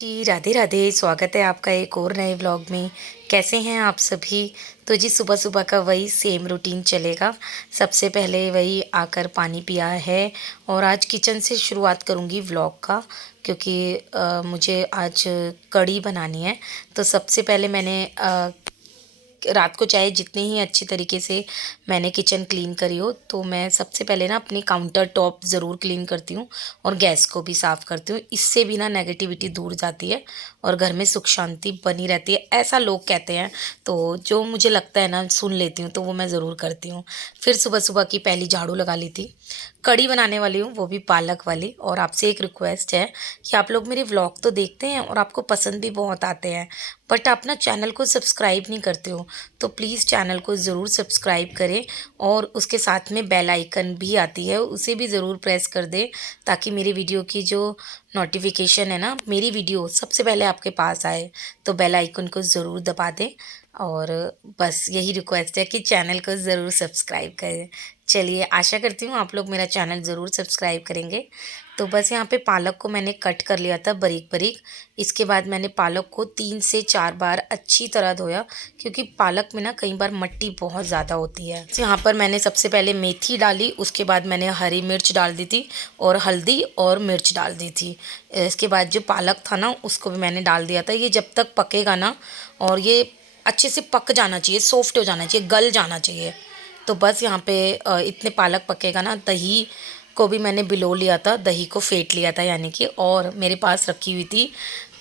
जी, राधे राधे। स्वागत है आपका एक और नए व्लॉग में। कैसे हैं आप सभी? तो जी सुबह सुबह का वही सेम रूटीन चलेगा। सबसे पहले वही आकर पानी पिया है और आज किचन से शुरुआत करूँगी व्लॉग का, क्योंकि मुझे आज कढ़ी बनानी है। तो सबसे पहले मैंने रात को चाहे जितने ही अच्छी तरीके से मैंने किचन क्लीन करी हो, तो मैं सबसे पहले ना अपनी काउंटर टॉप ज़रूर क्लीन करती हूँ और गैस को भी साफ़ करती हूँ। इससे भी ना नेगेटिविटी दूर जाती है और घर में सुख शांति बनी रहती है, ऐसा लोग कहते हैं। तो जो मुझे लगता है ना, सुन लेती हूँ, तो वो मैं ज़रूर करती हूँ। फिर सुबह सुबह की पहली झाड़ू लगा ली थी। कढ़ी बनाने वाली हूँ, वो भी पालक वाली। और आपसे एक रिक्वेस्ट है कि आप लोग मेरे व्लॉग तो देखते हैं और आपको पसंद भी बहुत आते हैं, बट आप ना चैनल को सब्सक्राइब नहीं करते हो। तो प्लीज़ चैनल को ज़रूर सब्सक्राइब करें और उसके साथ में बेल आइकन भी आती है, उसे भी ज़रूर प्रेस कर दें, ताकि मेरी वीडियो की जो नोटिफिकेशन है ना, मेरी वीडियो सबसे पहले आपके पास आए। तो बेल आइकन को ज़रूर दबा दें और बस यही रिक्वेस्ट है कि चैनल को ज़रूर सब्सक्राइब करें। चलिए, आशा करती हूँ आप लोग मेरा चैनल ज़रूर सब्सक्राइब करेंगे। तो बस यहाँ पे पालक को मैंने कट कर लिया था बारीक बारीक। इसके बाद मैंने पालक को 3 से 4 बार अच्छी तरह धोया, क्योंकि पालक में ना कई बार मिट्टी बहुत ज़्यादा होती है। तो यहाँ पर मैंने सबसे पहले मेथी डाली, उसके बाद मैंने हरी मिर्च डाल दी थी और हल्दी और मिर्च डाल दी थी। इसके बाद जो पालक था ना, उसको भी मैंने डाल दिया था। ये जब तक पकेगा ना, और ये अच्छे से पक जाना चाहिए, सॉफ्ट हो जाना चाहिए, गल जाना चाहिए। तो बस यहाँ पे इतने पालक पकेगा ना, दही को भी मैंने भिगो लिया था, दही को फेंट लिया था यानी कि। और मेरे पास रखी हुई थी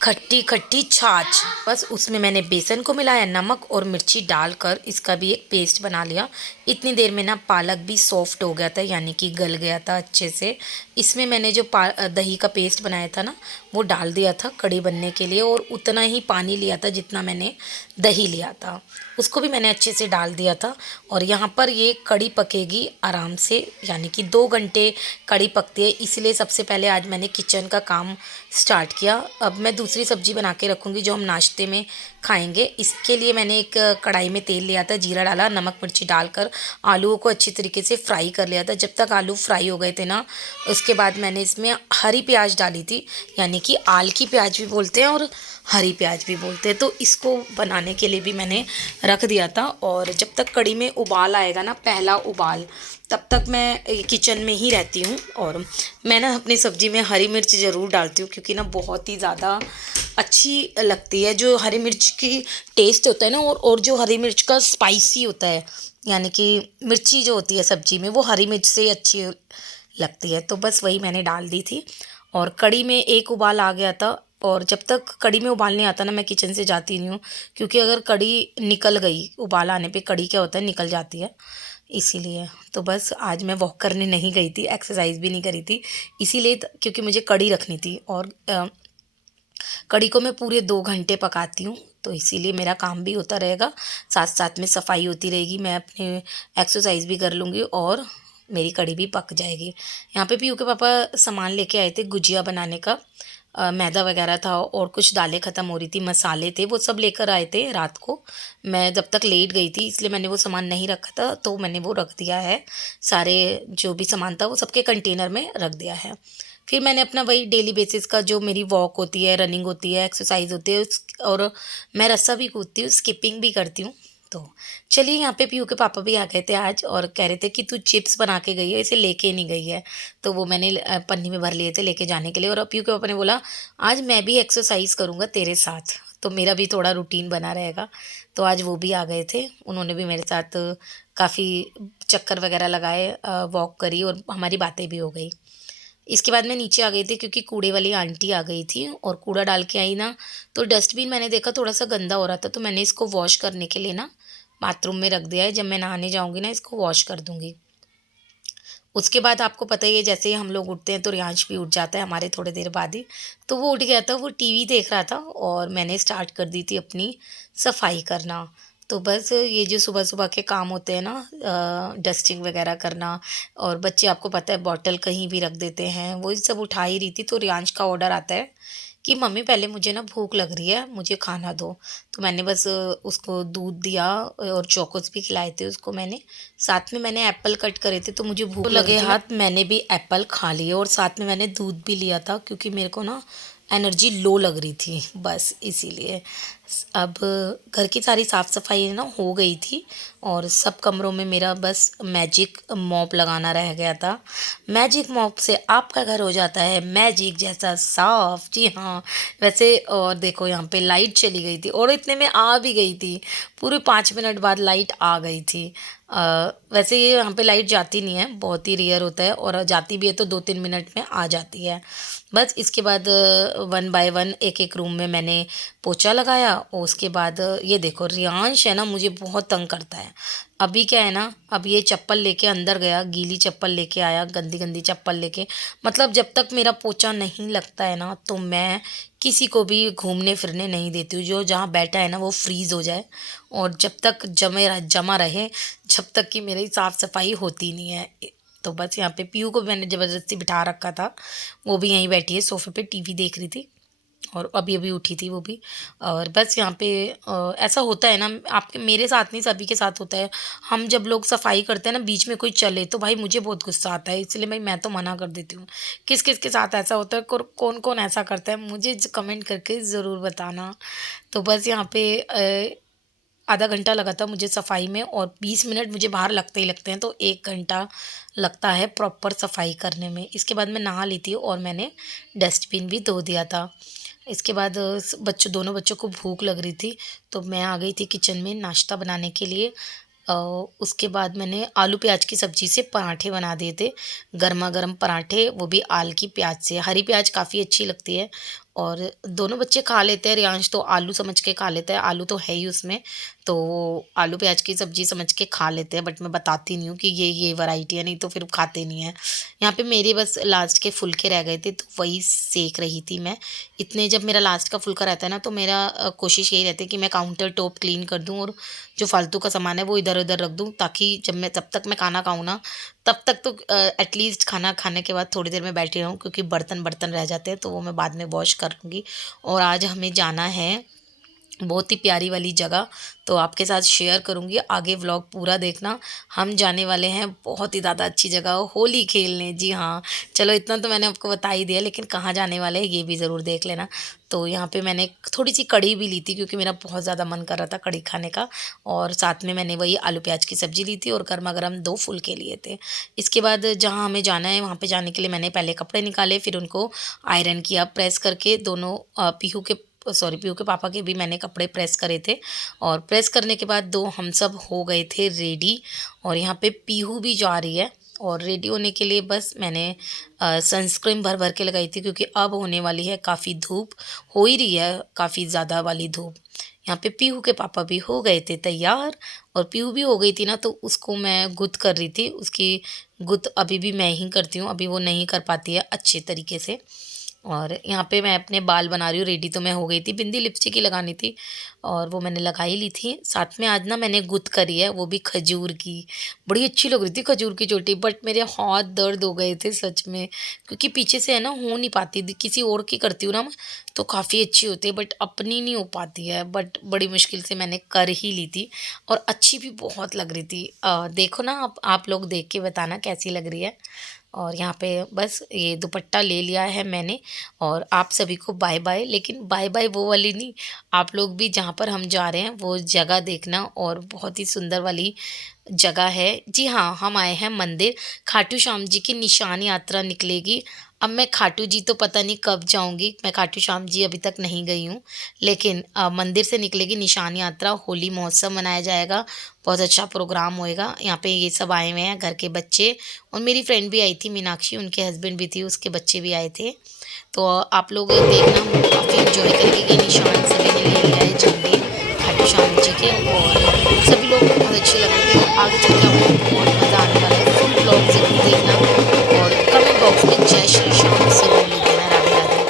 खट्टी खट्टी छाछ। बस उसमें मैंने बेसन को मिलाया, नमक और मिर्ची डालकर इसका भी एक पेस्ट बना लिया। इतनी देर में ना पालक भी सॉफ्ट हो गया था, यानी कि गल गया था अच्छे से। इसमें मैंने जो दही का पेस्ट बनाया था ना, वो डाल दिया था कढ़ी बनने के लिए, और उतना ही पानी लिया था जितना मैंने दही लिया था, उसको भी मैंने अच्छे से डाल दिया था। और यहाँ पर ये कढ़ी पकेगी आराम से, यानी कि 2 घंटे कढ़ी पकती है। इसलिए सबसे पहले आज मैंने किचन का काम स्टार्ट किया। अब मैं दूसरी सब्जी बना के रखूँगी जो हम नाश्ते में खाएंगे। इसके लिए मैंने एक कढ़ाई में तेल लिया था, जीरा डाला, नमक मिर्ची डालकर आलूओं को अच्छी तरीके से फ्राई कर लिया था। जब तक आलू फ्राई हो गए थे ना, उसके बाद मैंने इसमें हरी प्याज डाली थी, यानी कि आल की प्याज भी बोलते हैं और हरी प्याज भी बोलते हैं। तो इसको बनाने के लिए भी मैंने रख दिया था। और जब तक कढ़ी में उबाल आएगा ना, पहला उबाल, तब तक मैं किचन में ही रहती हूँ। और मैं ना अपनी सब्ज़ी में हरी मिर्च ज़रूर डालती हूँ, क्योंकि ना बहुत ही ज़्यादा अच्छी लगती है। जो हरी मिर्च की टेस्ट होता है ना, और जो हरी मिर्च का स्पाइसी होता है, यानी कि मिर्ची जो होती है सब्ज़ी में, वो हरी मिर्च से अच्छी लगती है। तो बस वही मैंने डाल दी थी। और कढ़ी में एक उबाल आ गया था। और जब तक कढ़ी में उबाल नहीं आता ना, मैं किचन से जाती नहीं हूँ, क्योंकि अगर कढ़ी निकल गई, उबाल आने पे कढ़ी क्या होता है, निकल जाती है, इसीलिए। तो बस आज मैं वॉक करने नहीं गई थी, एक्सरसाइज भी नहीं करी थी, इसीलिए क्योंकि मुझे कढ़ी रखनी थी। और कढ़ी को मैं पूरे 2 घंटे पकाती हूँ, तो इसीलिए मेरा काम भी होता रहेगा, साथ साथ में सफाई होती रहेगी, मैं अपने एक्सरसाइज भी कर लूँगी और मेरी कढ़ी भी पक जाएगी। यहाँ पे पीयू के पापा सामान लेके आए थे गुजिया बनाने का। मैदा वगैरह था और कुछ दालें ख़त्म हो रही थी, मसाले थे, वो सब लेकर आए थे रात को। मैं जब तक लेट गई थी, इसलिए मैंने वो सामान नहीं रखा था, तो मैंने वो रख दिया है। सारे जो भी सामान था वो सबके कंटेनर में रख दिया है। फिर मैंने अपना वही डेली बेसिस का, जो मेरी वॉक होती है, रनिंग होती है, एक्सरसाइज होती है, और मैं रस्सा भी कूदती हूँ, स्किपिंग भी करती हूँ। तो चलिए, यहाँ पे पीयू के पापा भी आ गए थे आज और कह रहे थे कि तू चिप्स बना के गई है, इसे लेके नहीं गई है। तो वो मैंने पन्नी में भर लिए थे लेके जाने के लिए। और अब पीयू के पापा ने बोला, आज मैं भी एक्सरसाइज करूँगा तेरे साथ, तो मेरा भी थोड़ा रूटीन बना रहेगा। तो आज वो भी आ गए थे, उन्होंने भी मेरे साथ काफ़ी चक्कर वगैरह लगाए, वॉक करी और हमारी बातें भी हो गई। इसके बाद मैं नीचे आ गई थी, क्योंकि कूड़े वाली आंटी आ गई थी और कूड़ा डाल के आई ना, तो डस्टबिन मैंने देखा थोड़ा सा गंदा हो रहा था, तो मैंने इसको वॉश करने के लिए ना बाथरूम में रख दिया है। जब मैं नहाने जाऊंगी ना, इसको वॉश कर दूंगी। उसके बाद आपको पता ही है, जैसे ही हम लोग उठते हैं तो रियांश भी उठ जाता है हमारे थोड़ी देर बाद ही। तो वो उठ गया था, वो टीवी देख रहा था और मैंने स्टार्ट कर दी थी अपनी सफाई करना। तो बस ये जो सुबह सुबह के काम होते हैं ना, डस्टिंग वगैरह करना, और बच्चे आपको पता है बॉटल कहीं भी रख देते हैं, वही सब उठा ही रही थी। तो रियांश का ऑर्डर आता है कि मम्मी पहले मुझे ना भूख लग रही है, मुझे खाना दो। तो मैंने बस उसको दूध दिया और चोकोस भी खिलाए थे उसको मैंने। साथ में मैंने एप्पल कट करे थे, तो मुझे भूख लगे हाथ मैंने भी एप्पल खा लिए और साथ में मैंने दूध भी लिया था, क्योंकि मेरे को ना एनर्जी लो लग रही थी, बस इसीलिए। अब घर की सारी साफ़ सफाई ना हो गई थी और सब कमरों में मेरा बस मैजिक मॉप लगाना रह गया था। मैजिक मॉप से आपका घर हो जाता है मैजिक जैसा साफ। जी हाँ। वैसे और देखो यहाँ पे लाइट चली गई थी और इतने में आ भी गई थी। पूरे 5 मिनट बाद लाइट आ गई थी। वैसे ये यहाँ पे लाइट जाती नहीं है, बहुत ही रेयर होता है, और जाती भी है तो 2-3 मिनट में आ जाती है। बस इसके बाद वन बाय वन एक एक रूम में मैंने पोछा लगाया, और उसके बाद ये देखो रियांश है ना, मुझे बहुत तंग करता है। अभी क्या है ना, अब ये चप्पल लेके अंदर गया, गीली चप्पल लेके आया, गंदी गंदी चप्पल लेके। मतलब जब तक मेरा पोछा नहीं लगता है ना, तो मैं किसी को भी घूमने फिरने नहीं देती हूँ। जो जहाँ बैठा है ना वो फ्रीज़ हो जाए, और जब तक जमा रहे, जब तक कि मेरी साफ़ सफाई होती नहीं है। तो बस यहाँ पे पीयू को मैंने ज़बरदस्ती बिठा रखा था, वो भी यहीं बैठी है सोफ़े पे टीवी देख रही थी, और अभी अभी उठी थी वो भी। और बस यहाँ पे ऐसा होता है ना, आपके मेरे साथ नहीं सभी के साथ होता है। हम जब लोग सफाई करते हैं ना, बीच में कोई चले तो भाई मुझे बहुत गुस्सा आता है, इसलिए भाई मैं तो मना कर देती हूँ। किस किस के साथ ऐसा होता है, कौन कौन ऐसा करता है, मुझे कमेंट करके ज़रूर बताना। तो बस यहाँ पे आधा घंटा लगा था मुझे सफाई में, और 20 मिनट मुझे बाहर लगते ही लगते हैं, तो 1 घंटा लगता है प्रॉपर सफाई करने में। इसके बाद मैं नहा ली थी और मैंने डस्टबिन भी धो दिया था। इसके बाद दोनों बच्चों को भूख लग रही थी, तो मैं आ गई थी किचन में नाश्ता बनाने के लिए। अ, उसके बाद मैंने आलू प्याज की सब्ज़ी से पराठे बना दिए थे, गरमा गरम पराठे, वो भी आल की प्याज से। हरी प्याज काफ़ी अच्छी लगती है, और दोनों बच्चे खा लेते हैं। रियांश तो आलू समझ के खा लेता है, आलू तो है ही उसमें, तो वो आलू प्याज की सब्ज़ी समझ के खा लेते हैं, बट मैं बताती नहीं हूँ कि ये वैरायटी है, नहीं तो फिर खाते नहीं हैं। यहाँ पे मेरे बस लास्ट के फुलके रह गए थे, तो वही सेक रही थी मैं। इतने जब मेरा लास्ट का फुल्का रहता है ना, तो मेरा कोशिश यही रहती है कि मैं काउंटर टॉप क्लीन कर दूँ, और जो फालतू का सामान है वो इधर उधर रख दूँ, ताकि जब तक मैं खाना खाऊँ ना, तब तक तो एटलीस्ट खाना खाने के बाद थोड़ी देर में बैठी रहूँ, क्योंकि बर्तन बर्तन रह जाते हैं तो वो मैं बाद में वॉश कर लूँगी। और आज हमें जाना है बहुत ही प्यारी वाली जगह, तो आपके साथ शेयर करूँगी, आगे व्लॉग पूरा देखना। हम जाने वाले हैं बहुत ही ज़्यादा अच्छी जगह होली खेलने। जी हाँ, चलो इतना तो मैंने आपको बता ही दिया, लेकिन कहाँ जाने वाले हैं ये भी ज़रूर देख लेना। तो यहाँ पे मैंने थोड़ी सी कढ़ी भी ली थी, क्योंकि मेरा बहुत ज़्यादा मन कर रहा था कढ़ी खाने का, और साथ में मैंने वही आलू प्याज की सब्ज़ी ली थी, और गर्मा गर्म 2 फुलके लिए थे। इसके बाद जहाँ हमें जाना है वहाँ पे जाने के लिए मैंने पहले कपड़े निकाले, फिर उनको आयरन किया प्रेस करके। दोनों पीहू के पापा के भी मैंने कपड़े प्रेस करे थे, और प्रेस करने के बाद हम सब हो गए थे रेडी। और यहाँ पे पीहू भी जा रही है, और रेडी होने के लिए बस मैंने सनस्क्रीन भर भर के लगाई थी, क्योंकि अब होने वाली है काफ़ी धूप, हो ही रही है काफ़ी ज़्यादा वाली धूप। यहाँ पे पीहू के पापा भी हो गए थे तैयार, और पीहू भी हो गई थी ना, तो उसको मैं गुद कर रही थी। उसकी गुद अभी भी मैं ही करती हूँ, अभी वो नहीं कर पाती है अच्छे तरीके से। और यहाँ पे मैं अपने बाल बना रही हूँ, रेडी तो मैं हो गई थी, बिंदी लिपस्टिक ही लगानी थी, और वो मैंने लगा ही ली थी। साथ में आज ना मैंने गुत्त करी है, वो भी खजूर की, बड़ी अच्छी लग रही थी खजूर की चोटी, बट मेरे हाथ दर्द हो गए थे सच में, क्योंकि पीछे से है ना हो नहीं पाती, किसी और की करती हूँ ना मैं, तो काफ़ी अच्छी होती है, बट अपनी नहीं हो पाती है। बट बड़ी मुश्किल से मैंने कर ही ली थी, और अच्छी भी बहुत लग रही थी। देखो ना, आप लोग देख के बताना कैसी लग रही है। और यहाँ पे बस ये दुपट्टा ले लिया है मैंने, और आप सभी को बाय बाय। लेकिन बाय बाय वो वाली नहीं, आप लोग भी जहाँ पर हम जा रहे हैं वो जगह देखना, और बहुत ही सुंदर वाली जगह है। जी हाँ, हम आए हैं मंदिर, खाटू श्याम जी की निशान यात्रा निकलेगी। अब मैं खाटू जी तो पता नहीं कब जाऊंगी, मैं खाटू श्याम जी अभी तक नहीं गई हूँ, लेकिन मंदिर से निकलेगी निशान यात्रा। होली महोत्सव मनाया जाएगा, बहुत अच्छा प्रोग्राम होएगा। यहाँ पे ये सब आए हुए हैं, घर के बच्चे, और मेरी फ्रेंड भी आई थी मीनाक्षी, उनके हस्बैंड भी थी, उसके बच्चे भी आए थे। तो आप लोग देखना, काफ़ी इंजॉय करेंगे। ये निशान सभी ने ले लिया है झंडे खाटू श्याम जी के, और सभी लोग बहुत अच्छे लग रहे थे। आगे चल के आपको बहुत मज़ा आने वाला है, फुल ब्लॉग ज़रूर देखना, और कमेंट बॉक्स में जय श्री श्याम ज़रूर लिख देना। राधे राधे।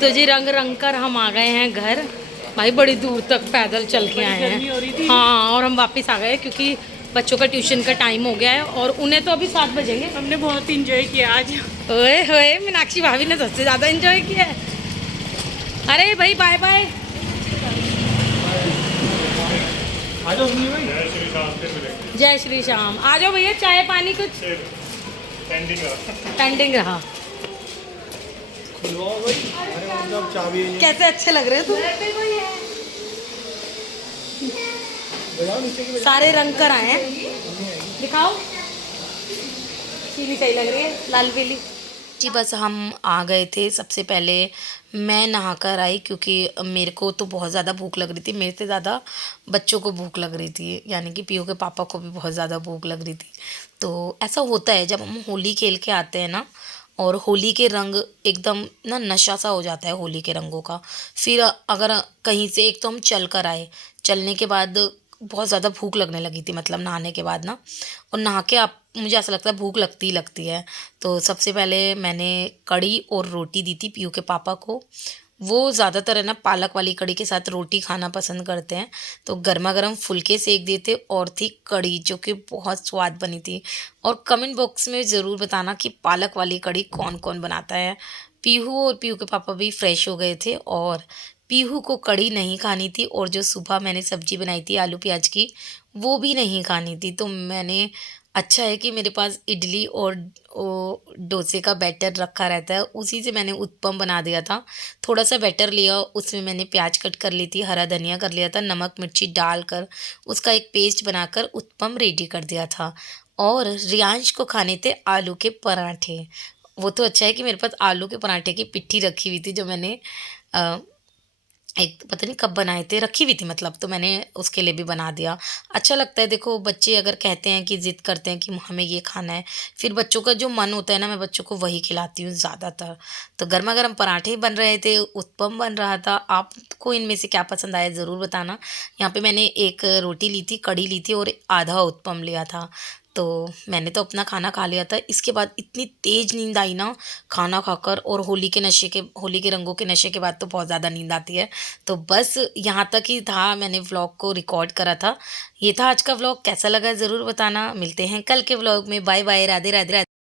तो जी रंग रंग कर हम आ गए हैं घर। भाई बड़ी दूर तक पैदल चल के आए हैं। हाँ, और हम वापस आ गए क्योंकि बच्चों का ट्यूशन का टाइम हो गया है और उन्हें तो अभी 7 बजेंगे। हमने बहुत इंजॉय किया आज। ओए होए, मीनाक्षी भाभी ने सबसे ज़्यादा इंजॉय किया है। अरे भाई बाय बाय। जय श्री श्याम। आ जाओ भैया, चाय पानी कुछ पेंडिंग रहा। कैसे अच्छे लग रहे हो तुम। सारे रंग कर आए हैं, दिखाओ। पीली सही लग रही है, लाल पीली जी। बस हम आ गए थे। सबसे पहले मैं नहाकर आई क्योंकि मेरे को तो बहुत ज़्यादा भूख लग रही थी। मेरे से ज़्यादा बच्चों को भूख लग रही थी, यानी कि पीयू के पापा को भी बहुत ज़्यादा भूख लग रही थी। तो ऐसा होता है जब हम होली खेल के आते हैं ना, और होली के रंग एकदम ना नशा सा हो जाता है होली के रंगों का। फिर अगर कहीं से एक तो हम चल कर आए, चलने के बाद बहुत ज़्यादा भूख लगने लगी थी, मतलब नहाने के बाद ना। और नहा के आप मुझे ऐसा लगता है भूख लगती ही लगती है। तो सबसे पहले मैंने कढ़ी और रोटी दी थी पीयू के पापा को। वो ज़्यादातर है ना पालक वाली कढ़ी के साथ रोटी खाना पसंद करते हैं। तो गर्मा गर्म फुलके सेक दिए थे और थी कढ़ी जो कि बहुत स्वाद बनी थी। और कमेंट बॉक्स में ज़रूर बताना कि पालक वाली कढ़ी कौन कौन बनाता है। पीहू और पीहू के पापा भी फ्रेश हो गए थे और पीहू को कढ़ी नहीं खानी थी, और जो सुबह मैंने सब्जी बनाई थी आलू प्याज की वो भी नहीं खानी थी। तो मैंने, अच्छा है कि मेरे पास इडली और डोसे का बैटर रखा रहता है, उसी से मैंने उत्पम बना दिया था। थोड़ा सा बैटर लिया, उसमें मैंने प्याज कट कर ली थी, हरा धनिया कर लिया था, नमक मिर्ची डालकर उसका एक पेस्ट बनाकर उत्पम रेडी कर दिया था। और रियांश को खाने थे आलू के पराठे। वो तो अच्छा है कि मेरे पास आलू के पराठे की पिट्ठी रखी हुई थी, जो मैंने अ, एक तो पता नहीं कब बनाए थे, रखी हुई थी मतलब, तो मैंने उसके लिए भी बना दिया। अच्छा लगता है, देखो बच्चे अगर कहते हैं कि ज़िद करते हैं कि हमें ये खाना है, फिर बच्चों का जो मन होता है ना, मैं बच्चों को वही खिलाती हूँ ज़्यादातर। तो गरमा-गरम पराठे बन रहे थे, उत्पम बन रहा था। आपको इनमें से क्या पसंद आया ज़रूर बताना। यहाँ पे मैंने एक रोटी ली थी, कढ़ी ली थी और आधा उत्पम लिया था। तो मैंने तो अपना खाना खा लिया था। इसके बाद इतनी तेज़ नींद आई ना खाना खाकर, और होली के रंगों के नशे के बाद तो बहुत ज़्यादा नींद आती है। तो बस यहाँ तक ही था, मैंने व्लॉग को रिकॉर्ड करा था। ये था आज का व्लॉग, कैसा लगा ज़रूर बताना। मिलते हैं कल के व्लॉग में। Bye bye, Radhe Radhe.